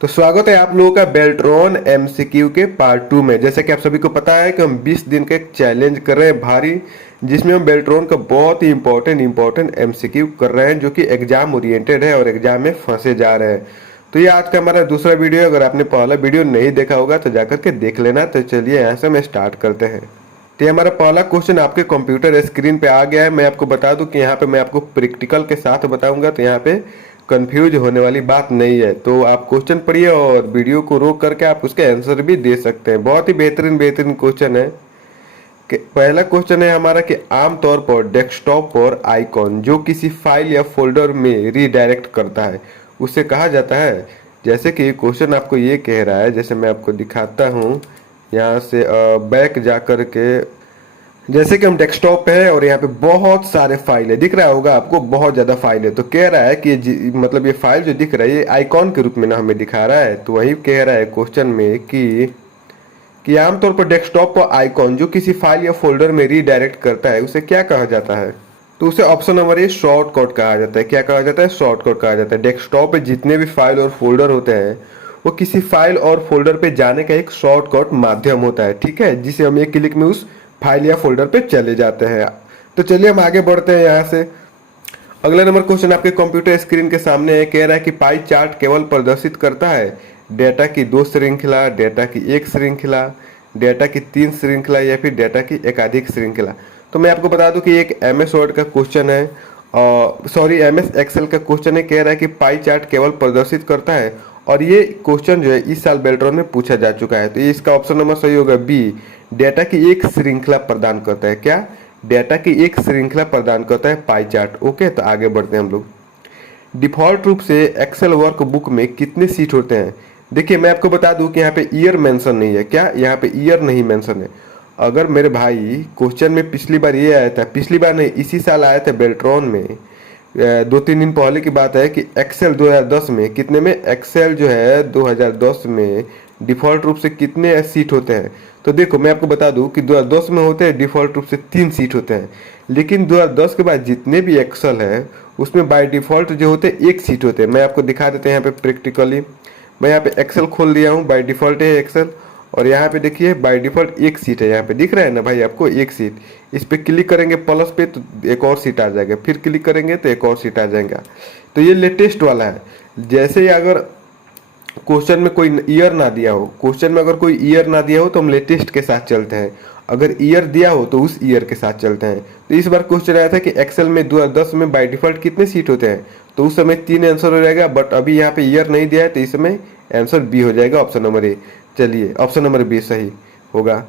तो स्वागत है आप लोगों का बेल्ट्रॉन एमसीक्यू के पार्ट 2 में। जैसे कि आप सभी को पता है कि हम 20 दिन का एक चैलेंज कर रहे हैं भारी, जिसमें हम बेल्ट्रॉन का बहुत ही इंपॉर्टेंट एमसीक्यू कर रहे हैं जो कि एग्जाम ओरिएंटेड है और एग्जाम में फंसे जा रहे हैं। तो ये आज का हमारा दूसरा वीडियो है। अगर आपने पहला वीडियो नहीं देखा होगा तो जाकर के देख लेना। तो चलिए यहाँ से हम स्टार्ट करते हैं। तो ये हमारा पहला क्वेश्चन आपके कंप्यूटर स्क्रीन पे आ गया है। मैं आपको बता दूं कि यहाँ पे मैं आपको प्रैक्टिकल के साथ बताऊंगा, तो यहाँ पे कंफ्यूज होने वाली बात नहीं है। तो आप क्वेश्चन पढ़िए और वीडियो को रोक करके आप उसके आंसर भी दे सकते हैं। बहुत ही बेहतरीन क्वेश्चन है। पहला क्वेश्चन है हमारा कि आमतौर पर डेस्कटॉप पर आइकॉन जो किसी फाइल या फोल्डर में रीडायरेक्ट करता है उसे कहा जाता है। जैसे कि क्वेश्चन आपको ये कह रहा है, जैसे मैं आपको दिखाता हूँ यहाँ से बैक जा कर के। जैसे कि हम डेस्कटॉप पे है और यहाँ पे बहुत सारे फाइल है, दिख रहा होगा आपको, बहुत ज्यादा फाइल है। तो कह रहा है कि मतलब ये फाइल जो दिख रहा है ये आइकॉन के रूप में ना हमें दिखा रहा है। तो वही कह रहा है क्वेश्चन में कि आमतौर पर डेस्कटॉप पर आइकॉन जो किसी फाइल या फोल्डर में रीडायरेक्ट करता है उसे क्या कहा जाता है। तो उसे ऑप्शन नंबर ए शॉर्टकट कहा जाता है। क्या कहा जाता है? शॉर्टकट कहा जाता है। डेस्कटॉप पे जितने भी फाइल और फोल्डर होते हैं वो किसी फाइल और फोल्डर पे जाने का एक शॉर्टकट माध्यम होता है, ठीक है, जिसे हम एक क्लिक में उस फाइल या फोल्डर पे चले जाते हैं। तो चलिए हम आगे बढ़ते हैं यहाँ से। अगला नंबर क्वेश्चन आपके कंप्यूटर स्क्रीन के सामने है। कह रहा है कि पाई चार्ट केवल प्रदर्शित करता है डेटा की 2 श्रृंखला, डेटा की 1 श्रृंखला, डेटा की 3 श्रृंखला या फिर डेटा की एकाधिक श्रृंखला। तो मैं आपको बता दूं कि एक एमएस वर्ड का क्वेश्चन है, सॉरी एमएस एक्सेल का क्वेश्चन है। कह रहा है कि पाई चार्ट केवल प्रदर्शित करता है और ये क्वेश्चन जो है इस साल बेल्ट्रॉन में पूछा जा चुका है। तो इसका ऑप्शन नंबर सही होगा बी, डेटा की एक श्रृंखला प्रदान करता है। क्या? डेटा की एक श्रृंखला प्रदान करता है पाई चार्ट। ओके, तो आगे बढ़ते हैं हम लोग। डिफॉल्ट रूप से एक्सेल वर्कबुक में कितने सीट होते हैं? देखिए मैं आपको बता दूं कि यहाँ पे ईयर मेंशन नहीं है। क्या? यहाँ पे ईयर नहीं मेंशन है। अगर मेरे भाई क्वेश्चन में पिछली बार ये आया था, पिछली बार नहीं इसी साल आया था बेल्ट्रॉन में, 2-3 दिन पहले की बात है कि एक्सेल 2010 में कितने में, एक्सेल जो है 2010 में डिफॉल्ट रूप से कितने सीट होते हैं। तो देखो मैं आपको बता दूं कि 2010 में होते हैं डिफॉल्ट रूप से 3 सीट होते हैं, लेकिन 2010 के बाद जितने भी एक्सेल है उसमें बाय डिफॉल्ट जो होते हैं 1 सीट होते हैं। मैं आपको दिखा देते हैं यहाँ पे प्रैक्टिकली। मैं यहाँ पे एक्सेल खोल दिया हूँ, बाय डिफॉल्ट है एक्सेल, और यहाँ पे देखिए बाय डिफॉल्ट 1 सीट है। यहाँ पे दिख रहा है ना भाई आपको 1 सीट। इस पे क्लिक करेंगे प्लस पे तो एक और सीट आ जाएगा, फिर क्लिक करेंगे तो एक और सीट आ जाएगा। तो ये लेटेस्ट वाला है। जैसे ही अगर क्वेश्चन में कोई ईयर ना दिया हो, क्वेश्चन में अगर कोई ईयर ना दिया हो तो हम लेटेस्ट के साथ चलते हैं, अगर ईयर दिया हो तो उस ईयर के साथ चलते हैं। तो इस बार क्वेश्चन आया था कि एक्सेल में 2010 में बाय डिफॉल्ट कितने सीट होते हैं, तो उस समय 3 आंसर हो जाएगा, बट अभी यहाँ पे ईयर नहीं दिया है तो इस समय आंसर बी हो जाएगा, ऑप्शन नंबर ए। चलिए ऑप्शन नंबर बी सही होगा।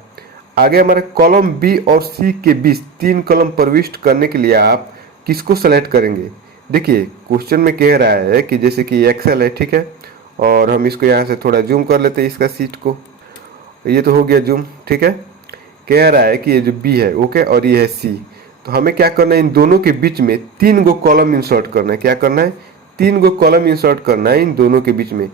आगे हमारे कॉलम बी और सी के बीच 3 कॉलम प्रविष्ट करने के लिए आप किसको सेलेक्ट करेंगे? देखिए क्वेश्चन में कह रहा है कि जैसे कि एक्सेल है, ठीक है, और हम इसको यहाँ से थोड़ा जूम कर लेते हैं इसका सीट को। ये तो हो गया जूम, ठीक है। कह रहा है कि ये जो बी है ओके और ये है सी, तो हमें क्या करना है, इन दोनों के बीच में 3 गो कॉलम इंसर्ट करना है। क्या करना है? 3 गो कॉलम इंसर्ट करना है इन दोनों के बीच में।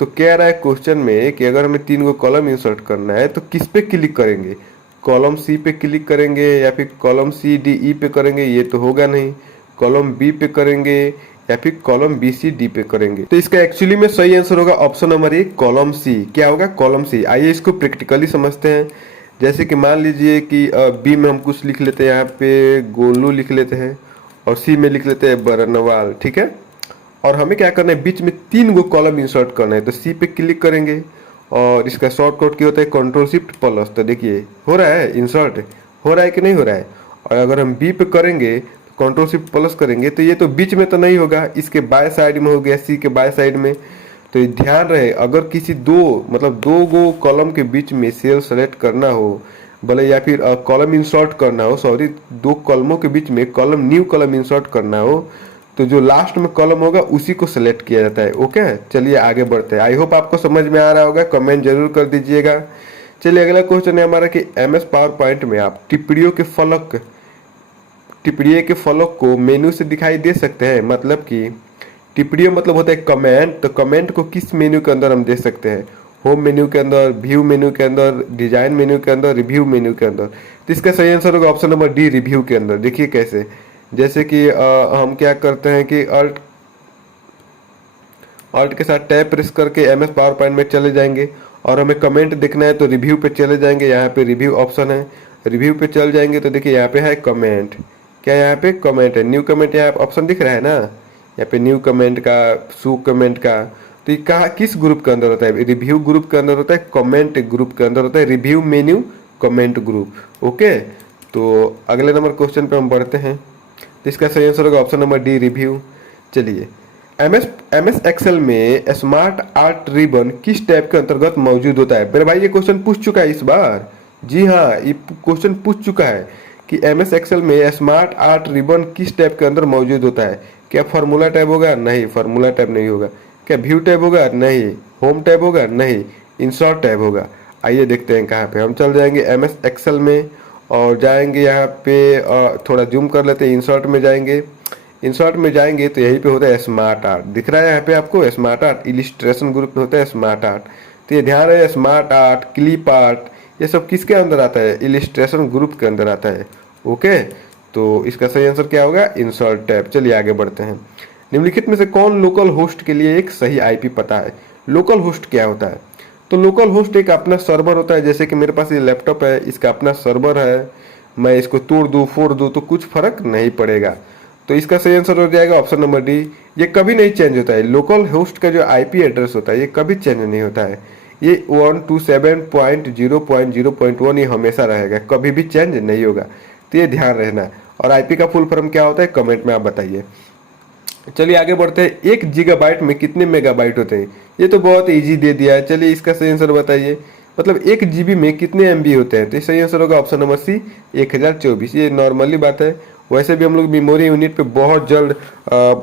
तो कह रहा है क्वेश्चन में कि अगर हमें 3 गो कॉलम इंसर्ट करना है तो किस पे क्लिक करेंगे? कॉलम सी पे क्लिक करेंगे या फिर कॉलम सी डी ई पे करेंगे? ये तो होगा नहीं। कॉलम बी पे करेंगे या फिर कॉलम बी सी डी पे करेंगे? तो इसका एक्चुअली में सही आंसर होगा option number A, column C. क्या होगा? Column C. आइए इसको प्रैक्टिकली समझते हैं। जैसे कि मान लीजिए कि बी में हम कुछ लिख लेते हैं, यहाँ पे गोलू लिख लेते हैं, और सी में लिख लेते हैं बरनवाल, ठीक है। और हमें क्या करना है, बीच में 3 गो कॉलम इंसर्ट करना है। तो सी पे क्लिक करेंगे और इसका शॉर्टकट क्या होता है, कंट्रोल शिफ्ट प्लस। तो देखिए हो रहा है इंसर्ट, हो रहा है कि नहीं हो रहा है। और अगर हम बी पे करेंगे कंट्रोल शिफ्ट प्लस करेंगे तो ये तो बीच में तो नहीं होगा, इसके बाय साइड में हो गया, सी के बाय साइड में। तो ये ध्यान रहे, अगर किसी दो गो कॉलम के बीच में सेल सेलेक्ट करना हो भले, या फिर कॉलम इंसर्ट करना हो, सॉरी 2 कॉलमों के बीच में कॉलम न्यू कॉलम इंसर्ट करना हो, तो जो लास्ट में कॉलम होगा उसी को सिलेक्ट किया जाता है। ओके, चलिए आगे बढ़ते हैं। आई होप आपको समझ में आ रहा होगा, कमेंट जरूर कर दीजिएगा। चलिए अगला क्वेश्चन है हमारा कि एमएस पावर पॉइंट में आप टिप्पणियों के फलक को मेनू से दिखाई दे सकते हैं। मतलब कि टिप्पणियों मतलब होता है कमेंट, तो कमेंट को किस मेन्यू के अंदर हम दे सकते हैं? होम मेन्यू के अंदर, व्यू मेन्यू के अंदर, डिजाइन मेन्यू के अंदर, रिव्यू मेन्यू के अंदर। तो इसका सही आंसर होगा ऑप्शन नंबर डी, रिव्यू के अंदर। देखिए कैसे, जैसे कि हम क्या करते हैं कि ऑल्ट के साथ टैब प्रेस करके एमएस पावर पॉइंट में चले जाएंगे और हमें कमेंट देखना है तो रिव्यू पे चले जाएंगे। यहाँ पे रिव्यू ऑप्शन है, रिव्यू पे चल जाएंगे तो देखिए यहाँ पे है कमेंट। क्या यहाँ पे कमेंट है, न्यू कमेंट यहाँ ऑप्शन दिख रहा है ना, यहाँ पे न्यू कमेंट का, शू कमेंट का। तो ये कहा किस ग्रुप के अंदर होता है, रिव्यू ग्रुप के अंदर होता है, कमेंट ग्रुप के अंदर होता है, review menu comment group. Okay, तो अगले नंबर क्वेश्चन पे हम बढ़ते हैं। तो इसका सही आंसर होगा ऑप्शन नंबर डी, रिव्यू। चलिए, एमएस एक्सेल में स्मार्ट आर्ट रिबन किस टैब के अंतर्गत मौजूद होता है। मेरे भाई ये क्वेश्चन पूछ चुका है इस बार, जी हाँ ये क्वेश्चन पूछ चुका है कि एमएस एक्सेल में स्मार्ट आर्ट रिबन किस टैब के अंदर मौजूद होता है। क्या फार्मूला टैब होगा, नहीं फार्मूला टैब नहीं होगा। क्या व्यू टैब होगा, नहीं। होम टैब होगा, नहीं। इंसर्ट टैब होगा। आइए देखते हैं कहाँ पे। हम चल जाएंगे एमएस एक्सेल में और जाएंगे यहाँ पे, थोड़ा जूम कर लेते हैं, इंसर्ट में जाएंगे। इंसर्ट में जाएंगे तो यहीं पे होता है स्मार्ट आर्ट, दिख रहा है यहाँ पे आपको स्मार्ट आर्ट, इलिस्ट्रेशन ग्रुप में होता है स्मार्ट आर्ट। तो ये ध्यान रहे, स्मार्ट आर्ट, क्लिप आर्ट, ये सब किसके अंदर आता है, इलिस्ट्रेशन ग्रुप के अंदर आता है। ओके, तो इसका सही आंसर क्या होगा, इंसर्ट टैब। चलिए आगे बढ़ते हैं। निम्नलिखित में से कौन लोकल होस्ट के लिए एक सही आईपी पता है। लोकल होस्ट क्या होता है, तो लोकल होस्ट एक अपना सर्वर होता है। जैसे कि मेरे पास ये लैपटॉप है, इसका अपना सर्वर है, मैं इसको तोड़ दूँ फोड़ दूँ तो कुछ फर्क नहीं पड़ेगा। तो इसका सही आंसर हो जाएगा ऑप्शन नंबर डी, ये कभी नहीं चेंज होता है। लोकल होस्ट का जो आईपी एड्रेस होता है ये कभी चेंज नहीं होता है। ये 127.0.0.1 ये हमेशा रहेगा, कभी भी चेंज नहीं होगा। तो ये ध्यान रहना। और आईपी का फुल फॉर्म क्या होता है, कमेंट में आप बताइए। चलिए आगे बढ़ते हैं। 1 GB में कितने मेगाबाइट होते हैं, ये तो बहुत इजी दे दिया है। चलिए इसका सही आंसर बताइए, मतलब 1 GB में कितने एमबी होते हैं। तो सही आंसर होगा ऑप्शन नंबर सी, 1024। ये नॉर्मली बात है। वैसे भी हम लोग मेमोरी यूनिट पे बहुत जल्द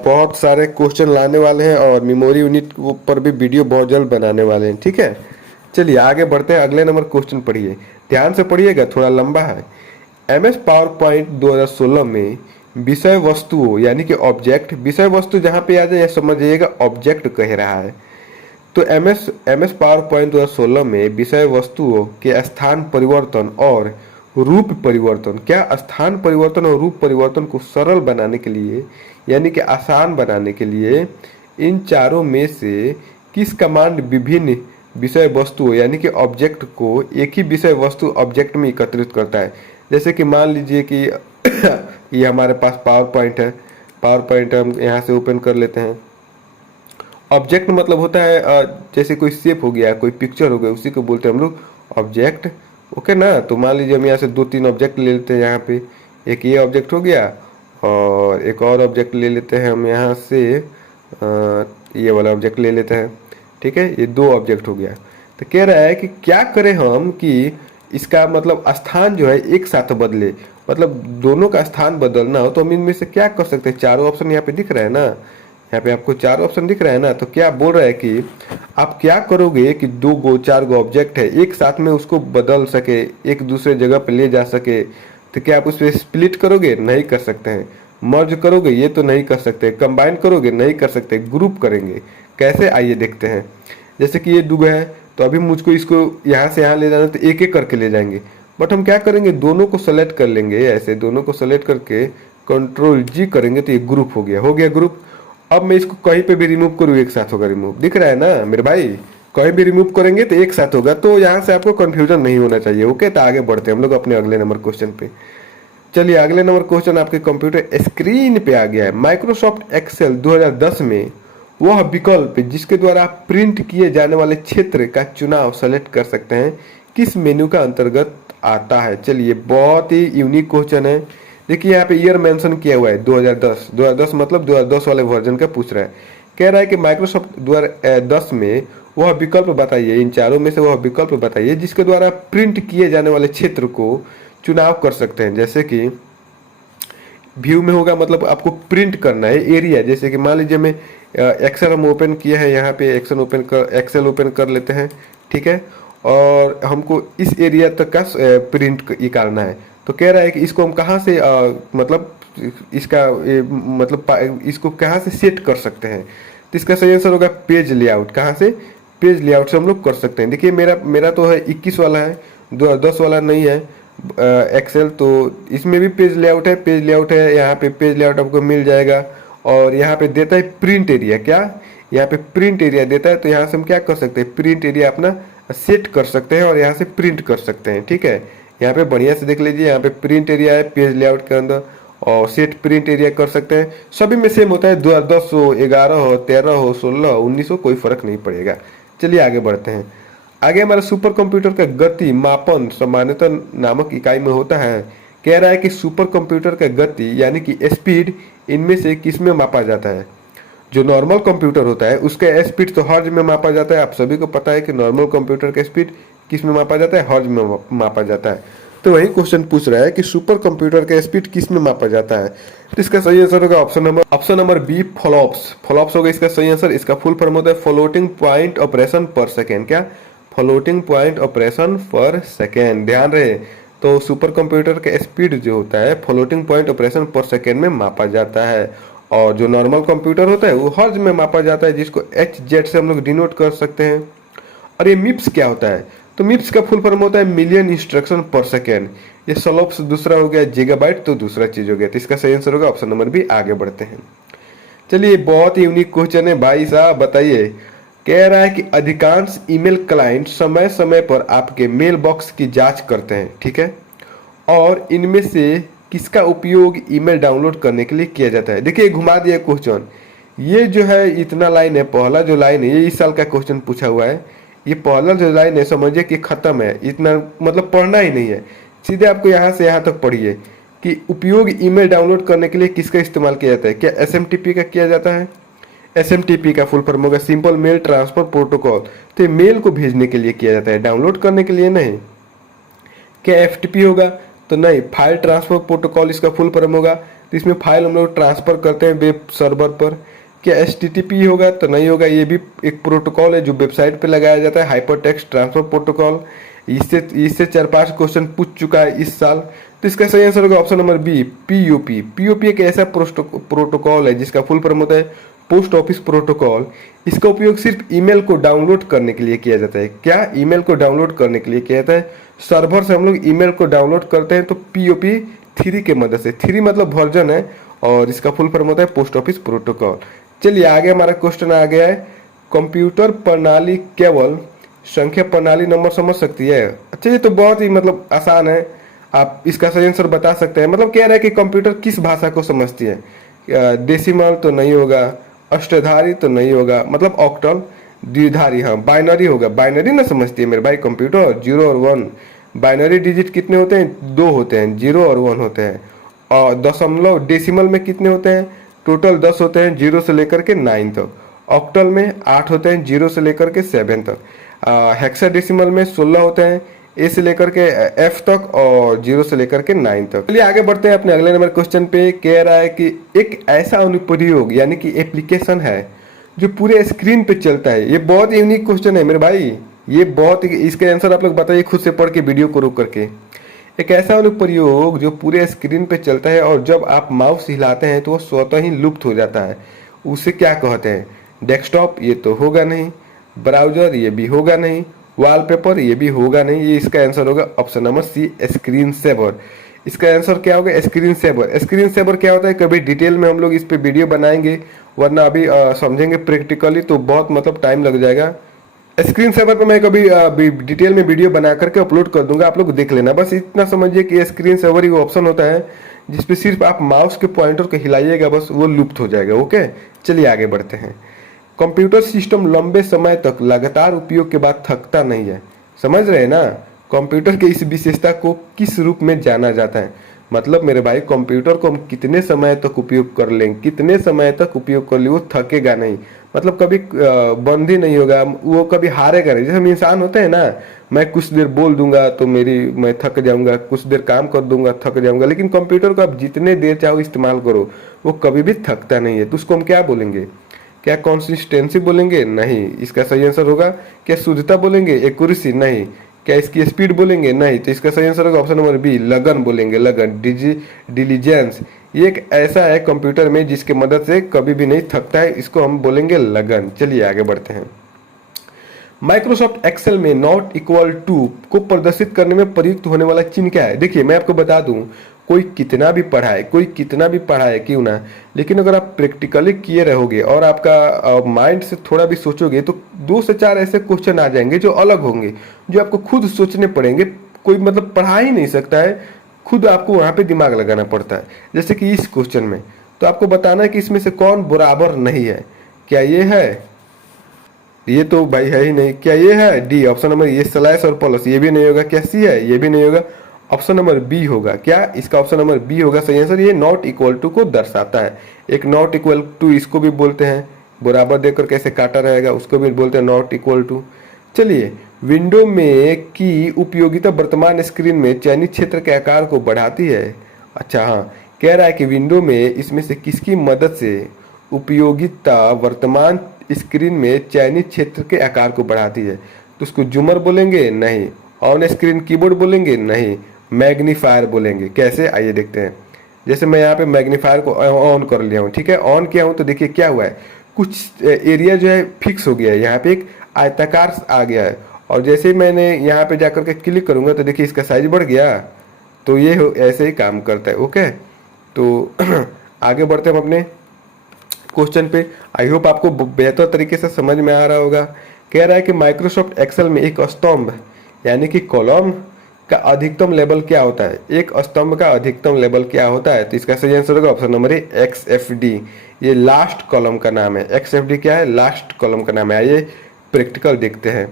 बहुत सारे क्वेश्चन लाने वाले हैं और मेमोरी यूनिट पर भी वीडियो बहुत जल्द बनाने वाले हैं, ठीक है। चलिए आगे बढ़ते हैं, अगले नंबर क्वेश्चन पढ़िए, ध्यान से पढ़िएगा, थोड़ा लंबा है। एमएस पावर पॉइंट 2016 में विषय वस्तुओं यानी कि ऑब्जेक्ट, विषय वस्तु जहाँ पे आ जाए समझिएगा ऑब्जेक्ट कह रहा है। तो एमएस पावर पॉइंट 2016 में विषय वस्तुओं के स्थान परिवर्तन और रूप परिवर्तन, क्या स्थान परिवर्तन और रूप परिवर्तन को सरल बनाने के लिए यानी कि आसान बनाने के लिए इन चारों में से किस कमांड विभिन्न विषय वस्तुओं यानी कि ऑब्जेक्ट को एक ही विषय वस्तु ऑब्जेक्ट में एकत्रित करता है। जैसे कि मान लीजिए कि ये हमारे पास पावर पॉइंट है, पावर पॉइंट हम यहाँ से ओपन कर लेते हैं। ऑब्जेक्ट मतलब होता है जैसे कोई शेप हो गया, कोई पिक्चर हो गया, उसी को बोलते हैं हम लोग ऑब्जेक्ट। ओके ना, तो मान लीजिए हम यहाँ से 2-3 ऑब्जेक्ट ले लेते हैं। यहाँ पे एक ये ऑब्जेक्ट हो गया और एक और ऑब्जेक्ट ले लेते हैं हम यहाँ से, ये वाला ऑब्जेक्ट ले लेते हैं, ठीक है। ये 2 ऑब्जेक्ट हो गया। तो कह रहा है कि क्या करें हम कि इसका मतलब स्थान जो है एक साथ बदले, मतलब दोनों का स्थान बदलना हो तो हम इनमें से क्या कर सकते हैं। चारों ऑप्शन यहाँ पे दिख रहा है ना, यहाँ पे आपको 4 ऑप्शन दिख रहा है ना। तो क्या बोल रहा है कि आप क्या करोगे कि 2-4 ऑब्जेक्ट है एक साथ में उसको बदल सके, एक दूसरे जगह पे ले जा सके। तो क्या आप उस पर स्प्लिट करोगे, नहीं कर सकते हैं। मर्ज करोगे, ये तो नहीं कर सकते। कंबाइन करोगे, नहीं कर सकते। ग्रुप करेंगे, कैसे आइए देखते हैं। जैसे कि ये डूब है तो अभी मुझको इसको यहाँ से यहाँ ले जाना, तो एक एक करके ले जाएंगे। बट हम क्या करेंगे, दोनों को सेलेक्ट कर लेंगे, ऐसे दोनों को सेलेक्ट करके कंट्रोल जी करेंगे तो ये ग्रुप हो गया, ग्रुप। अब मैं इसको कहीं पे भी रिमूव करूँ एक साथ होगा रिमूव, दिख रहा है ना मेरे भाई, कहीं भी रिमूव करेंगे तो एक साथ होगा। तो यहाँ से आपको कंफ्यूजन नहीं होना चाहिए। ओके, तो आगे बढ़ते हैं हम लोग अपने अगले नंबर क्वेश्चन पे। चलिए अगले नंबर क्वेश्चन आपके कंप्यूटर स्क्रीन पे आ गया है। माइक्रोसॉफ्ट एक्सेल 2010 में वह विकल्प जिसके द्वारा आप प्रिंट किए जाने वाले क्षेत्र का चुनाव सेलेक्ट कर सकते हैं किस मेन्यू का अंतर्गत आता है। चलिए बहुत ही यूनिक क्वेश्चन है। देखिए यहाँ पे ईयर मेंशन किया हुआ है 2010 मतलब 2010 वाले वर्जन का पूछ रहा है। कह रहा है कि माइक्रोसॉफ्ट 2010 में वह विकल्प बताइए, इन चारों में से वह विकल्प बताइए जिसके द्वारा प्रिंट किए जाने वाले क्षेत्र को चुनाव कर सकते हैं। जैसे कि व्यू में होगा, मतलब आपको प्रिंट करना है एरिया। जैसे कि मान लीजिए मैं एक्सेल हम ओपन किया है, यहाँ पे एक्सेल ओपन कर लेते हैं, ठीक है। और हमको इस एरिया तक का प्रिंट निकालना है। तो कह रहा है कि इसको हम कहाँ से मतलब इसका मतलब इसको कहाँ से सेट कर सकते हैं। तो इसका सही आंसर होगा पेज लेआउट। कहाँ से, पेज लेआउट से हम लोग कर सकते हैं। देखिए मेरा तो है 21 वाला है, 2010 वाला नहीं है एक्सेल। तो इसमें भी पेज लेआउट है, यहाँ पे पेज लेआउट आपको मिल जाएगा। और यहाँ पे देता है प्रिंट एरिया, क्या यहाँ पे प्रिंट एरिया देता है, तो यहाँ से हम क्या कर सकते हैं, प्रिंट एरिया अपना सेट कर सकते हैं और यहाँ से प्रिंट कर सकते हैं। ठीक है, यहाँ पे बढ़िया से देख लीजिए, यहाँ पे प्रिंट एरिया है पेज लेआउट के अंदर, और सेट प्रिंट एरिया कर सकते हैं। सभी में सेम होता है, 10 हो, 11 हो, 13 हो, 16 हो, 19 हो, कोई फर्क नहीं पड़ेगा। चलिए आगे बढ़ते हैं। आगे हमारा सुपर कंप्यूटर का गति मापन सामान्यतः नामक इकाई में होता है। कह रहा है कि सुपर कंप्यूटर का गति यानी कि स्पीड इनमें से किस में मापा जाता है। जो नॉर्मल कंप्यूटर होता है उसका स्पीड तो हर्ज में मापा जाता है। आप सभी को पता है कि नॉर्मल कंप्यूटर का स्पीड किस में मापा जाता है, हर्ज में मापा जाता है। तो वही क्वेश्चन पूछ रहा है कि सुपर कंप्यूटर का स्पीड किस में मापा जाता है। तो इसका सही आंसर होगा option number B, flops. Flops होगा इसका सही आंसर। इसका फुल फॉर्म होता है floating point operation per second. क्या, floating point operation per second. ध्यान रहे, तो सुपर कंप्यूटर का स्पीड जो होता है floating point operation per second में मापा जाता है, और जो नॉर्मल कंप्यूटर होता है वो हर्ज में मापा जाता है, जिसको HZ से हम लोग डिनोट कर सकते हैं। और ये मिप्स क्या होता है, तो मिप्स का फुल फॉर्म होता है मिलियन इंस्ट्रक्शन पर सेकेंड। ये स्लोप्स दूसरा हो गया, गीगाबाइट तो दूसरा चीज हो गया। तो इसका सही आंसर होगा ऑप्शन नंबर बी। आगे बढ़ते हैं। चलिए, बहुत ही यूनिक क्वेश्चन है भाई साहब, बताइए। कह रहा है कि अधिकांश ईमेल क्लाइंट समय समय पर आपके मेल बॉक्स की जांच करते हैं, ठीक है, और इनमें से किसका उपयोग ईमेल डाउनलोड करने के लिए किया जाता है। देखिए, घुमा दिया क्वेश्चन। ये जो है इतना लाइन है, पहला जो लाइन है ये इस साल का क्वेश्चन पूछा हुआ है। ये पहला जो लाइन है समझिए कि खत्म है, इतना मतलब पढ़ना ही नहीं है, सीधे आपको यहाँ से यहाँ तक पढ़िए कि उपयोग ईमेल डाउनलोड करने के लिए किसका इस्तेमाल किया जाता है। क्या SMTP का किया जाता है। SMTP का फुल फॉर्म होगा सिंपल मेल ट्रांसफर प्रोटोकॉल। तो ये मेल को भेजने के लिए किया जाता है, डाउनलोड करने के लिए नहीं। क्या FTP होगा, तो नहीं, फाइल ट्रांसफर प्रोटोकॉल इसका फुल फॉर्म होगा। तो इसमें फाइल हम लोग ट्रांसफर करते हैं वेब सर्वर पर। क्या HTTP होगा, तो नहीं होगा, ये भी एक प्रोटोकॉल है जो वेबसाइट पे लगाया जाता है, हाइपर टेक्स्ट ट्रांसफर प्रोटोकॉल। इससे 4-5 क्वेश्चन पूछ चुका है इस साल। तो इसका सही आंसर होगा option number B, POP। POP एक ऐसा प्रोटोकॉल है जिसका फुल फॉर्म होता है पोस्ट ऑफिस प्रोटोकॉल। इसका उपयोग सिर्फ ईमेल को डाउनलोड करने के लिए किया जाता है। क्या, ईमेल को डाउनलोड करने के लिए किया जाता है। सर्वर से हम लोग ईमेल को डाउनलोड करते हैं, तो POP 3 के मदद से। 3 मतलब वर्जन है, और इसका फुल फॉर्म होता है पोस्ट ऑफिस प्रोटोकॉल। चलिए आगे हमारा क्वेश्चन आ गया है, कंप्यूटर प्रणाली केवल संख्या प्रणाली नंबर समझ सकती है। अच्छा, ये तो बहुत ही मतलब आसान है, आप इसका सही आंसर बता सकते हैं। मतलब कह रहा है कि कंप्यूटर किस भाषा को समझती है। डेसिमल तो नहीं होगा, अष्टधारी तो नहीं होगा, मतलब ऑक्टल, द्विधारी, हाँ बाइनरी होगा। बाइनरी ना समझती है मेरे भाई कंप्यूटर, 0 और 1। बाइनरी डिजिट कितने होते हैं, 2 होते हैं, 0 और 1 होते हैं। और दशमलव डेसिमल में कितने होते हैं, टोटल 10 होते हैं, 0 से लेकर के 9 तक। ऑक्टल में 8 होते हैं, 0 से लेकर के 7 तक। हेक्साडेसिमल में 16 होते हैं, A से लेकर के F तक, और 0 से लेकर के 9 तक। चलिए आगे बढ़ते हैं अपने अगले नंबर क्वेश्चन पे। कह रहा है कि एक ऐसा अनुप्रयोग यानी कि एप्लीकेशन है जो पूरे स्क्रीन पे चलता है। ये बहुत यूनिक क्वेश्चन है मेरे भाई, ये बहुत, इसके आंसर आप लोग बताइए खुद से पढ़ के, वीडियो को रोक करके। एक ऐसा अनुप्रयोग जो पूरे स्क्रीन पे चलता है और जब आप माउस हिलाते हैं तो वो स्वतः ही लुप्त हो जाता है, उसे क्या कहते हैं। डेस्कटॉप ये तो होगा नहीं, ब्राउजर ये भी होगा नहीं, वॉलपेपर ये भी होगा नहीं। ये इसका आंसर होगा option number C, screen saver. इसका आंसर क्या होगा, स्क्रीन सेवर। स्क्रीन सेवर क्या होता है, कभी डिटेल में हम लोग इस पे वीडियो बनाएंगे, वरना अभी समझेंगे प्रैक्टिकली तो बहुत मतलब टाइम लग जाएगा। स्क्रीन सेवर पे मैं कभी डिटेल में वीडियो बना करके अपलोड कर दूंगा, आप लोग देख लेना। बस इतना समझिए कि स्क्रीन सेवर ही वो ऑप्शन होता है जिसपे सिर्फ आप माउस के पॉइंटर को हिलाइएगा, बस वो लुप्त हो जाएगा। ओके, चलिए आगे बढ़ते हैं। कंप्यूटर सिस्टम लंबे समय तक लगातार उपयोग के बाद थकता नहीं है। समझ रहे हैं ना, कंप्यूटर के इस विशेषता को किस रूप में जाना जाता है। मतलब मेरे भाई कंप्यूटर को हम कितने समय तक उपयोग कर लेंगे, कितने समय तक उपयोग कर ले, वो थकेगा नहीं, मतलब कभी बंद ही नहीं होगा, वो कभी हारेगा नहीं। जैसे हम इंसान होते हैं ना, मैं कुछ देर बोल दूंगा तो मैं थक जाऊंगा, कुछ देर काम कर दूंगा थक जाऊंगा, लेकिन कंप्यूटर को आप जितने देर चाहो इस्तेमाल करो, वो कभी भी थकता नहीं है। तो उसको हम क्या बोलेंगे, क्या कंसिस्टेंसी बोलेंगे, नहीं। इसका सही आंसर होगा क्या शुद्धता बोलेंगे, एक्यूरेसी, नहीं। क्या इसकी स्पीड बोलेंगे, नहीं। तो इसका सही आंसर होगा ऑप्शन नंबर बी, लगन बोलेंगे, लगन, डिलीजेंस। ये एक ऐसा है कंप्यूटर में जिसके मदद से कभी भी नहीं थकता है, इसको हम बोलेंगे लगन। चलिए आगे बढ़ते हैं। माइक्रोसॉफ्ट एक्सेल में नॉट इक्वल टू को प्रदर्शित करने में प्रयुक्त होने वाला चिन्ह क्या है। देखिए मैं आपको बता दूं, कोई कितना भी पढ़ाए, कोई कितना भी पढ़ाए क्यों ना, लेकिन अगर आप प्रैक्टिकली किए रहोगे और आपका माइंड से थोड़ा भी सोचोगे तो 2 से 4 ऐसे क्वेश्चन आ जाएंगे जो अलग होंगे, जो आपको खुद सोचने पड़ेंगे। कोई मतलब पढ़ा ही नहीं सकता है, खुद आपको वहाँ पे दिमाग लगाना पड़ता है। जैसे कि इस क्वेश्चन में तो आपको बताना है कि इसमें से कौन बराबर नहीं है। क्या ये है? ये तो भाई है ही नहीं। क्या ये है? डी ऑप्शन नंबर, ये स्लैश और प्लस, ये भी नहीं होगा। क्या सी है? ये भी नहीं होगा। ऑप्शन नंबर बी होगा। क्या इसका ऑप्शन नंबर बी होगा सही आंसर। ये नॉट इक्वल टू को दर्शाता है। एक नॉट इक्वल टू इसको भी बोलते हैं, बराबर देकर कैसे काटा रहेगा उसको भी बोलते हैं नॉट इक्वल टू। चलिए, विंडो में की उपयोगिता वर्तमान स्क्रीन में चयनित क्षेत्र के आकार को बढ़ाती है। अच्छा हाँ, कह रहा है कि विंडो में इसमें से किसकी मदद से उपयोगिता वर्तमान स्क्रीन में चयनित क्षेत्र के आकार को बढ़ाती है। तो उसको जूमर बोलेंगे? नहीं। ऑन स्क्रीन कीबोर्ड बोलेंगे? नहीं। मैग्नीफायर बोलेंगे। कैसे, आइए देखते हैं। जैसे मैं यहाँ पे मैग्नीफायर को ऑन कर लिया हूँ, ठीक है, ऑन किया हूँ तो देखिए क्या हुआ है, कुछ एरिया जो है फिक्स हो गया है, यहाँ पे एक आयताकार आ गया है। और जैसे ही मैंने यहाँ पे जाकर के क्लिक करूंगा तो देखिए इसका साइज बढ़ गया। तो ये ऐसे ही काम करता है। ओके, तो आगे बढ़ते हैं हम अपने क्वेश्चन पे। आई होप आपको बेहतर तरीके से समझ में आ रहा होगा। कह रहा है कि माइक्रोसॉफ्ट एक्सेल में एक स्तंभ यानी कि कॉलम का अधिकतम लेवल क्या होता है। एक स्तंभ का अधिकतम लेवल क्या होता है। तो इसका सही आंसर होगा ऑप्शन नंबर ए, XFD। ये लास्ट कॉलम का नाम है। XFD क्या है? लास्ट कॉलम का नाम है। आइए प्रैक्टिकल देखते हैं।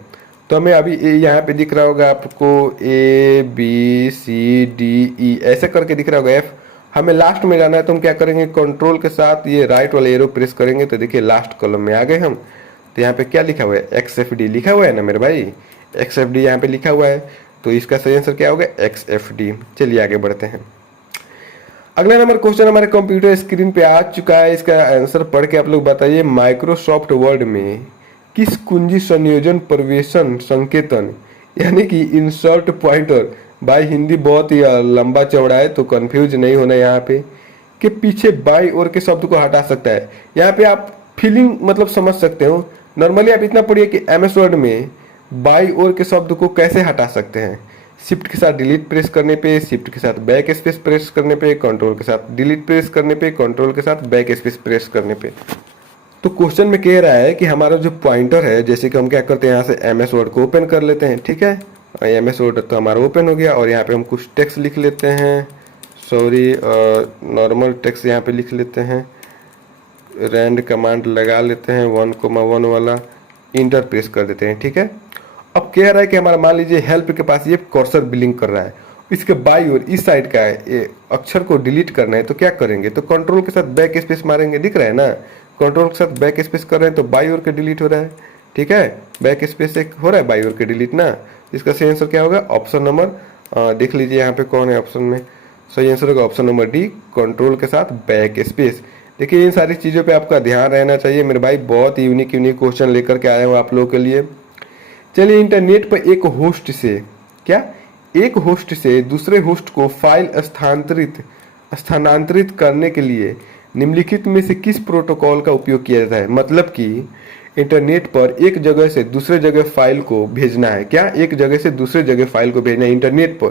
तो हमें अभी यहाँ पे दिख रहा होगा आपको ABCDE ऐसे करके दिख रहा होगा F। हमें लास्ट में जाना है तो हम क्या करेंगे, कंट्रोल के साथ ये राइट वाले एरो प्रेस करेंगे तो देखिए लास्ट कॉलम में आ गए हम। तो यहाँ पे क्या लिखा हुआ है? XFD लिखा हुआ है ना मेरे भाई, XFD यहाँ पे लिखा हुआ है। तो इसका सही आंसर क्या होगा? XFD। चलिए आगे बढ़ते हैं। अगला नंबर क्वेश्चन हमारे कंप्यूटर स्क्रीन पे आ चुका है। इसका आंसर पढ़ के आप लोग बताइए। माइक्रोसॉफ्ट वर्ड में किस कुंजी संयोजन प्रवेशन संकेतन यानी कि इंसर्ट पॉइंटर, भाई हिंदी बहुत ही लंबा चौड़ा है तो कंफ्यूज नहीं होना यहाँ पे, के पीछे बाई ओर के शब्द को हटा सकता है। यहाँ पे आप फीलिंग मतलब समझ सकते हो। नॉर्मली आप इतना पढ़िए कि MS वर्ड में बाई ओर के शब्द को कैसे हटा सकते हैं। शिफ्ट के साथ डिलीट प्रेस करने पे, शिफ्ट के साथ बैक स्पेस प्रेस करने पे, कंट्रोल के साथ डिलीट प्रेस करने पे, कंट्रोल के साथ बैक स्पेस प्रेस करने पे। तो क्वेश्चन में कह रहा है कि हमारा जो पॉइंटर है, जैसे कि हम क्या करते हैं, यहाँ से MS वर्ड को ओपन कर लेते हैं, ठीक है। MS वर्ड तो हमारा ओपन हो गया और यहाँ पे हम कुछ टेक्स्ट लिख लेते हैं। सॉरी, नॉर्मल टेक्स्ट यहाँ पे लिख लेते हैं। रैंड कमांड लगा लेते हैं 1,1 वाला, इंटर प्रेस कर देते हैं, ठीक है। अब कह रहा है कि हमारा मान लीजिए हेल्प के पास ये कर्सर बिलिंग कर रहा है, इसके बाई और इस साइड का ये अक्षर को डिलीट करना है तो क्या करेंगे, तो कंट्रोल के साथ बैक स्पेस मारेंगे। दिख रहा है ना, कंट्रोल के साथ बैक स्पेस कर रहे हैं तो बाई ओर के डिलीट हो रहा है, ठीक है। बैक स्पेस से हो रहा है बाई ओर के डिलीट ना। इसका सही आंसर क्या होगा? ऑप्शन नंबर, देख लीजिए यहाँ पे कौन है ऑप्शन में। सही आंसर होगा ऑप्शन नंबर डी, कंट्रोल के साथ बैक स्पेस। देखिए इन सारी चीज़ों पे आपका ध्यान रहना चाहिए मेरे भाई। बहुत ही यूनिक क्वेश्चन लेकर के आया हूँ आप लोगों के लिए। चलिए, इंटरनेट पर एक होस्ट से एक होस्ट से दूसरे होस्ट को फाइल स्थानांतरित करने के लिए निम्नलिखित में से किस प्रोटोकॉल का उपयोग किया जाता है। मतलब कि इंटरनेट पर एक जगह से दूसरे जगह फाइल को भेजना है। क्या एक जगह से दूसरे जगह फाइल को भेजना है इंटरनेट पर,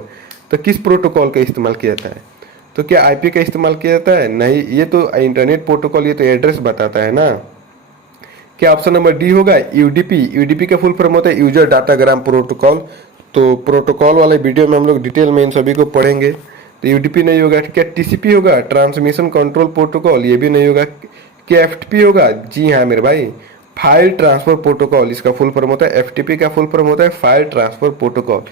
तो किस प्रोटोकॉल का इस्तेमाल किया जाता है? तो क्या IP का इस्तेमाल किया जाता है? नहीं, ये तो इंटरनेट प्रोटोकॉल, ये तो एड्रेस बताता है ना। क्या ऑप्शन नंबर डी होगा? UDP का फुल फॉर्म होता है यूजर डाटाग्राम प्रोटोकॉल। तो प्रोटोकॉल वाले वीडियो में हम लोग डिटेल में इन सभी को पढ़ेंगे। तो UDP नहीं होगा। क्या TCP होगा? ट्रांसमिशन कंट्रोल प्रोटोकॉल, ये भी नहीं होगा। क्या FTP होगा? जी हाँ मेरे भाई, फाइल ट्रांसफर प्रोटोकॉल, इसका फुल फॉर्म होता है। FTP का फुल फॉर्म होता है फाइल ट्रांसफर प्रोटोकॉल।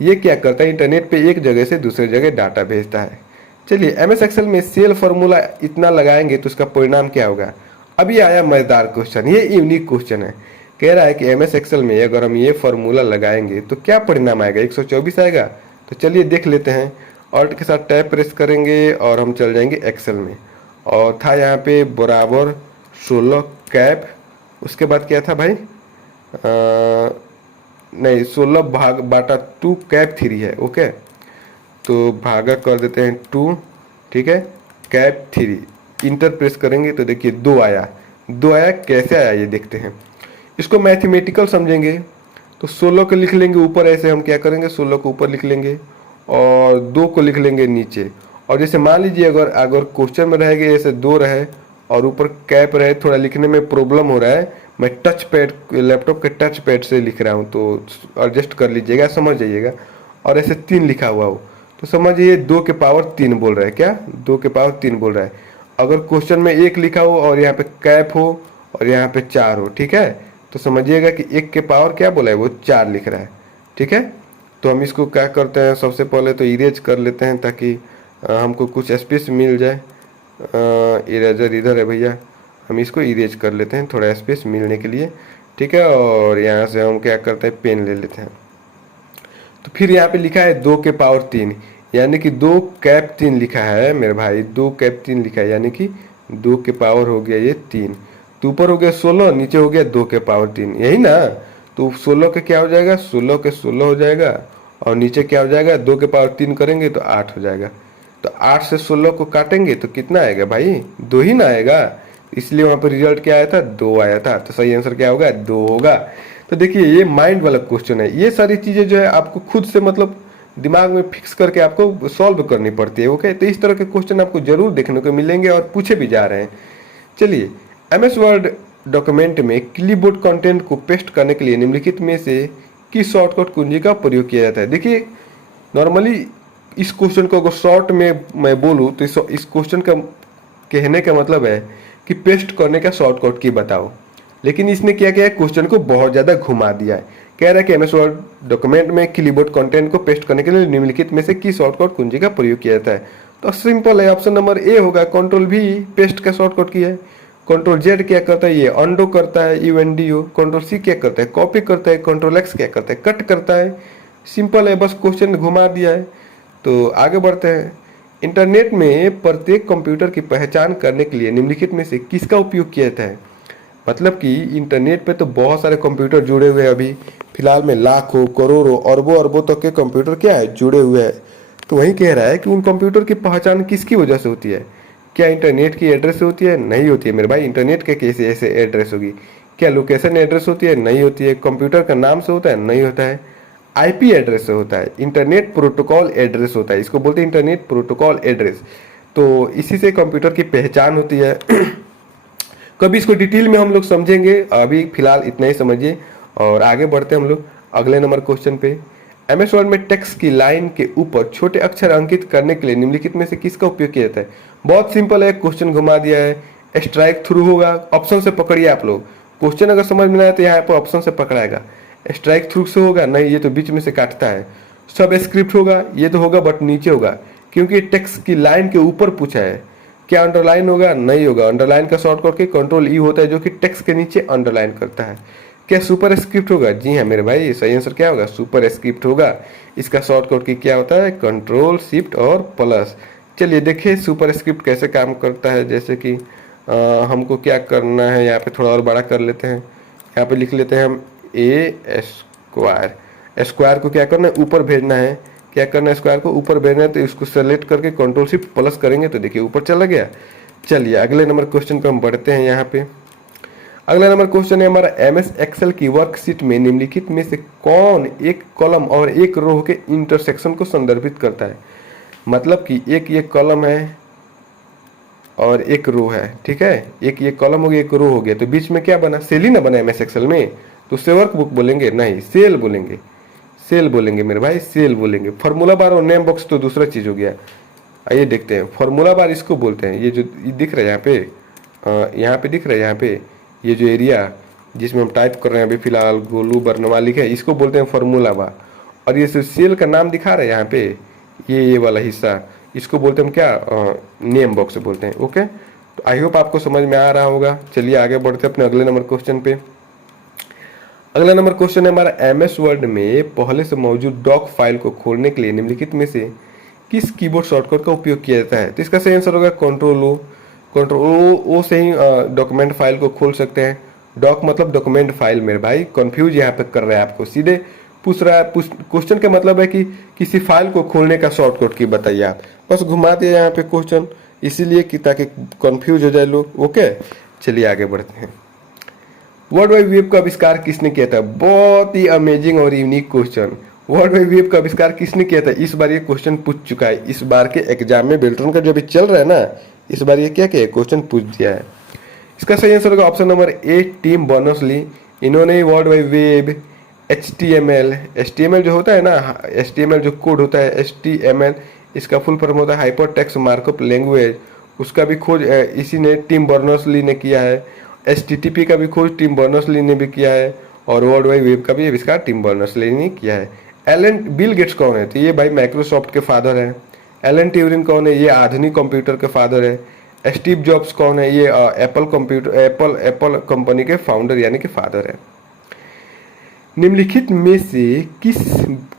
ये क्या करता है, इंटरनेट पे एक जगह से दूसरे जगह डाटा भेजता है। चलिए, MS एक्सेल में सेल फॉर्मूला इतना लगाएंगे तो उसका परिणाम क्या होगा। अभी आया मजेदार क्वेश्चन, ये यूनिक क्वेश्चन है। कह रहा है कि MS एक्सेल में अगर हम ये फॉर्मूला लगाएंगे तो क्या परिणाम आएगा, 124 आएगा। तो चलिए देख लेते हैं। ऑल्ट के साथ टैब प्रेस करेंगे और हम चल जाएंगे एक्सेल में। और था यहाँ पे बराबर 16 कैप, उसके बाद क्या था भाई, नहीं 16 भाग बाटा 2 कैप 3 है। ओके, तो भागा कर देते हैं 2, ठीक है, कैप 3, इंटर प्रेस करेंगे तो देखिए 2 आया। 2 आया, कैसे आया ये देखते हैं। इसको मैथमेटिकल समझेंगे तो 16 को लिख लेंगे ऊपर, ऐसे हम क्या करेंगे 16 को ऊपर लिख लेंगे और 2 को लिख लेंगे नीचे और जैसे मान लीजिए अगर अगर क्वेश्चन में रहेगा जैसे 2 रहे और ऊपर कैप रहे, थोड़ा लिखने में प्रॉब्लम हो रहा है, मैं टच पैड लैपटॉप के टच पैड से लिख रहा हूँ तो एडजस्ट कर लीजिएगा, समझ जाइएगा। और ऐसे 3 लिखा हुआ हो तो समझिए 2 के पावर 3 बोल रहा है, क्या 2 के पावर 3 बोल रहा है। अगर क्वेश्चन में 1 लिखा हो और यहाँ पे कैप हो और यहाँ पे 4 हो, ठीक है, तो समझिएगा कि 1 के पावर क्या बोला है, वो 4 लिख रहा है, ठीक है। तो हम इसको क्या करते हैं, सबसे पहले तो इरेज कर लेते हैं ताकि हमको कुछ स्पेस मिल जाए। इरेजर इधर है भैया, हम इसको इरेज कर लेते हैं थोड़ा स्पेस मिलने के लिए, ठीक है। और यहाँ से हम क्या करते हैं, पेन ले लेते हैं। तो फिर यहाँ पे लिखा है 2 के पावर 3, यानी कि 2 कैप 3 लिखा है मेरे भाई, 2 कैप 3 लिखा है, यानी कि 2 के पावर हो गया ये 3। तो ऊपर हो गया 16, नीचे हो गया 2 के पावर 3, यही ना। तो 16 के क्या हो जाएगा, 16 के 16 हो जाएगा और नीचे क्या हो जाएगा, 2 के पावर 3 करेंगे तो 8 हो जाएगा। तो 8 से 16 को काटेंगे तो कितना आएगा भाई, 2 ही ना आएगा। इसलिए वहां पर रिजल्ट क्या आया था, 2 आया था। तो सही आंसर क्या होगा, 2 होगा। तो देखिए ये माइंड वाला क्वेश्चन है, ये सारी चीजें जो है आपको खुद से मतलब दिमाग में फिक्स करके आपको सॉल्व करनी पड़ती है, ओके। तो इस तरह के क्वेश्चन आपको जरूर देखने को मिलेंगे और पूछे भी जा रहे हैं। चलिए, एमएस वर्ड डॉक्यूमेंट में क्लिपबोर्ड कंटेंट को पेस्ट करने के लिए निम्नलिखित में से किस शॉर्टकट कुंजी का प्रयोग किया जाता है। देखिए नॉर्मली इस क्वेश्चन को अगर शॉर्ट में मैं बोलूँ तो इस क्वेश्चन का कहने का मतलब है कि पेस्ट करने का शॉर्टकट की बताओ, लेकिन इसने क्या किया है, क्वेश्चन को बहुत ज्यादा घुमा दिया है। कह रहा है कि एमएस वर्ड डॉक्यूमेंट में क्लिपबोर्ड कंटेंट को पेस्ट करने के लिए निम्नलिखित में से किस शॉर्टकट कुंजी का प्रयोग किया जाता है। तो सिंपल है, ऑप्शन नंबर ए होगा, कंट्रोल भी पेस्ट का शॉर्टकट की है। कंट्रोल जेड क्या करता है, ये अंडो करता है, यूएनडीओ। कंट्रोल सी क्या करता है, कॉपी करता है। कंट्रोल एक्स क्या करता है, कट करता है। सिंपल है, बस क्वेश्चन घुमा दिया है। तो आगे बढ़ते हैं। इंटरनेट में प्रत्येक कंप्यूटर की पहचान करने के लिए निम्नलिखित में से किसका उपयोग किया जाता है। मतलब कि इंटरनेट पे तो बहुत सारे कंप्यूटर जुड़े हुए हैं, अभी फिलहाल में लाखों करोड़ों अरबों अरबों तक के कंप्यूटर क्या है, जुड़े हुए हैं। तो वही कह रहा है कि उन कंप्यूटर की पहचान किसकी वजह से होती है। क्या इंटरनेट की एड्रेस से होती है, नहीं होती है मेरे भाई। इंटरनेट के कैसे ऐसे एड्रेस होगी। क्या लोकेशन एड्रेस होती है, नहीं होती है। कंप्यूटर का नाम से होता है, नहीं होता है। आईपी एड्रेस से होता है, इंटरनेट प्रोटोकॉल एड्रेस होता है, इसको बोलते हैं इंटरनेट प्रोटोकॉल एड्रेस। तो इसी से कंप्यूटर की पहचान होती है। कभी इसको डिटेल में हम लोग समझेंगे, अभी फिलहाल इतना ही समझिए और आगे बढ़ते हैं हम लोग अगले नंबर क्वेश्चन पे। एमएस वर्ड में टेक्स्ट की लाइन के ऊपर छोटे अक्षर अंकित करने के लिए निम्नलिखित में से किसका उपयोग किया जाता है। बहुत सिंपल है, क्वेश्चन घुमा दिया है। स्ट्राइक थ्रू होगा, ऑप्शन से पकड़िए आप लोग। क्वेश्चन अगर समझ में आए तो यहाँ पर ऑप्शन से पकड़ाएगा। स्ट्राइक थ्रू से होगा, नहीं ये तो बीच में से काटता है। सब स्क्रिप्ट होगा, ये तो होगा बट नीचे होगा, क्योंकि टेक्स्ट की लाइन के ऊपर पूछा है। क्या अंडरलाइन होगा, नहीं होगा। अंडरलाइन का शॉर्टकट के कंट्रोल ई होता है जो कि टेक्स्ट के नीचे अंडरलाइन करता है। क्या सुपर स्क्रिप्ट होगा, जी हाँ मेरे भाई, सही आंसर क्या होगा, सुपर स्क्रिप्ट होगा। इसका शॉर्टकट की क्या होता है, कंट्रोल शिफ्ट और प्लस। चलिए देखिए सुपर स्क्रिप्ट कैसे काम करता है। जैसे कि हमको क्या करना है, यहाँ पे थोड़ा और बड़ा कर लेते हैं। यहाँ पे लिख लेते हैं हम ए स्क्वायर। स्क्वायर को क्या करना है, ऊपर भेजना है। क्या करना है, स्क्वायर को ऊपर भेजना है। तो इसको सेलेक्ट करके कंट्रोल शिफ्ट प्लस करेंगे तो देखिए ऊपर चला गया। चलिए अगले नंबर क्वेश्चन पे हम बढ़ते हैं। यहाँ पे अगला नंबर क्वेश्चन है हमारा, एमएस एक्सेल की वर्कशीट में निम्नलिखित में से कौन एक कॉलम और एक रो के इंटरसेक्शन को संदर्भित करता है। मतलब कि एक ये कॉलम है और एक रो है, ठीक है। एक ये कॉलम हो गया, एक रो हो गया, तो बीच में क्या बना, सेल ही ना बना एमएस एक्सेल में। तो उसे वर्क बुक बोलेंगे, नहीं सेल बोलेंगे। सेल बोलेंगे मेरे भाई, सेल बोलेंगे। फार्मूला बार और नेम बॉक्स तो दूसरा चीज हो गया। आइए देखते हैं, फार्मूला बार इसको बोलते हैं। ये जो दिख रहा है यहाँ पे दिख रहा है, यहाँ पे ये जो एरिया जिसमें हम टाइप कर रहे हैं अभी फिलहाल गोलू बर्नवा लिखे, इसको बोलते हैं फार्मूला बार। और ये सेल का नाम दिखा रहा है यहाँ पे, ये वाला हिस्सा, इसको बोलते हैं हम क्या, नेम बॉक्स बोलते हैं, ओके। तो आई होप आपको समझ में आ रहा होगा। चलिए आगे बढ़ते हैं अपने अगले नंबर क्वेश्चन पे। अगला नंबर क्वेश्चन है हमारा, एमएस वर्ड में पहले से मौजूद डॉक फाइल को खोलने के लिए निम्नलिखित में से किस कीबोर्ड शॉर्टकट का उपयोग किया जाता है। तो इसका सही आंसर होगा कंट्रोल ओ। कंट्रोल ओ से ही डॉक्यूमेंट फाइल को खोल सकते हैं। डॉक मतलब डॉक्यूमेंट फाइल मेरे भाई, कंफ्यूज यहाँ पे कर रहा है आपको, सीधे पूछ रहा है। क्वेश्चन का मतलब है कि किसी फाइल को खोलने का शॉर्टकट की बताइए आप, बस घुमा दिया यहाँ पे क्वेश्चन, इसीलिए कि ताकि कंफ्यूज हो जाए लोग, ओके। चलिए आगे बढ़ते हैं। वर्ल्ड वाइड वेब का आविष्कार किसने किया था। बहुत ही अमेजिंग और unique question. World Wide web का आविष्कार किसने किया था? इस बार ये क्वेश्चन पूछ चुका है, इस बार के एग्जाम में बेल्ट्रॉन का जो अभी चल रहा है ना, इस बार ये क्या किया क्वेश्चन पूछ दिया है। इसका सही आंसर होगा option number A, Tim Berners-Lee. इन्होंने वर्ल्ड वाइड वेब, HTML जो होता है ना, HTML जो कोड होता है, HTML इसका फुल फॉर्म होता है हाइपर टेक्स्ट मार्कअप लैंग्वेज, उसका भी खोज इसी ने, टिम बर्नर्स-ली ने किया है। HTTP का भी खोज टिम बर्नर्स-ली ने भी किया है, और वर्ल्ड वाइड वेब का भी आविष्कार टिम बर्नर्स-ली ने किया है। बिल गेट्स कौन है? तो ये भाई माइक्रोसॉफ्ट के फादर है। एलन ट्यूरिंग कौन है? ये आधुनिक कंप्यूटर के फादर है। स्टीव जॉब्स कौन है? ये एप्पल कंपनी के फाउंडर यानी कि फादर है। निम्नलिखित में से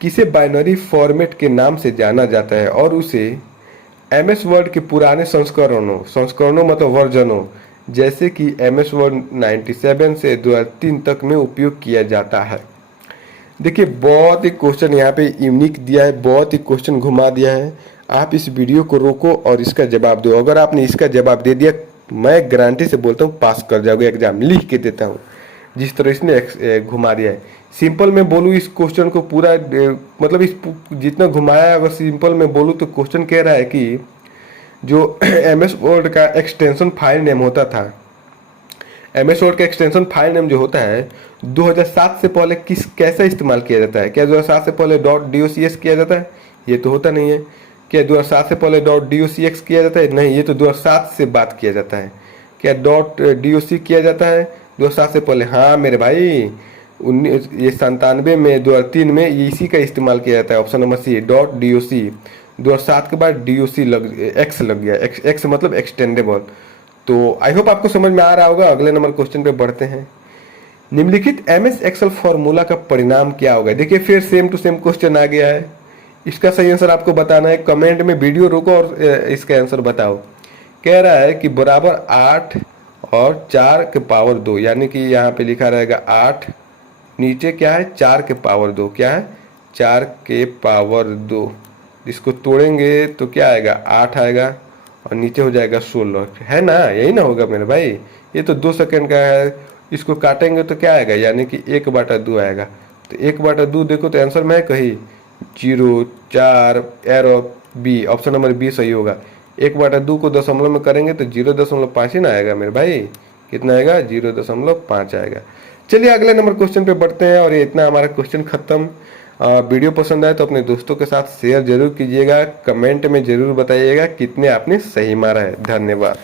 किसे बाइनरी फॉर्मेट के नाम से जाना जाता है और उसे MS वर्ड के पुराने संस्करणों मतलब वर्जनों, जैसे कि MS वर्ड 97 से 2003 तक में उपयोग किया जाता है? देखिए बहुत ही क्वेश्चन यहाँ पे यूनिक दिया है, बहुत ही क्वेश्चन घुमा दिया है। आप इस वीडियो को रोको और इसका जवाब दो। अगर आपने इसका जवाब दे दिया, मैं गारंटी से बोलता हूँ पास कर जाओगे एग्जाम, लिख के देता हूँ। जिस तरह इसने घुमा दिया है, सिंपल में बोलूँ इस क्वेश्चन को पूरा मतलब इस जितना घुमाया है, अगर सिंपल में बोलूँ तो क्वेश्चन कह रहा है कि जो MS वर्ड का एक्सटेंशन फाइल नेम होता था, MS वर्ड का एक्सटेंशन फाइल नेम जो होता है 2007 से पहले कैसा इस्तेमाल किया जाता है? क्या 2007 से पहले .docx किया जाता है? ये तो होता नहीं है। क्या 2007 से पहले .docx किया जाता है? नहीं, ये तो 2007 से बात किया जाता है। क्या .doc किया जाता है 2007 से पहले? हाँ मेरे भाई, ये 97 में 2003 में इसी का इस्तेमाल किया जाता है। ऑप्शन नंबर सी .doc। 2007 के बाद एक्स लग गया, एक्स मतलब एक्सटेंडेबल। तो आई होप आपको समझ में आ रहा होगा। अगले नंबर क्वेश्चन पे बढ़ते हैं। निम्नलिखित MS एक्सेल फॉर्मूला का परिणाम क्या होगा? देखिए फिर सेम टू सेम क्वेश्चन आ गया है। इसका सही आंसर आपको बताना है। कमेंट में वीडियो रोको और इसका आंसर बताओ। कह रहा है कि बराबर 8 और 4 के पावर 2, यानी कि यहाँ पे लिखा रहेगा 8, नीचे क्या है 4 के पावर 2, क्या है 4 के पावर 2। इसको तोड़ेंगे तो क्या आएगा 8 आएगा और नीचे हो जाएगा 16, है ना? यही ना होगा मेरे भाई। ये तो 2 सेकंड का है। इसको काटेंगे तो क्या आएगा, यानी कि 1/2 आएगा। तो 1/2 देखो तो आंसर में कही 0, 4 arrow B, option number B सही होगा। 1/2 को दशमलव में करेंगे तो 0.5 ही ना आएगा मेरे भाई। कितना आएगा 0.5 आएगा। चलिए अगले नंबर क्वेश्चन पे बढ़ते हैं और ये इतना हमारा क्वेश्चन खत्म। वीडियो पसंद आए तो अपने दोस्तों के साथ शेयर जरूर कीजिएगा। कमेंट में जरूर बताइएगा कितने आपने सही मारा है। धन्यवाद।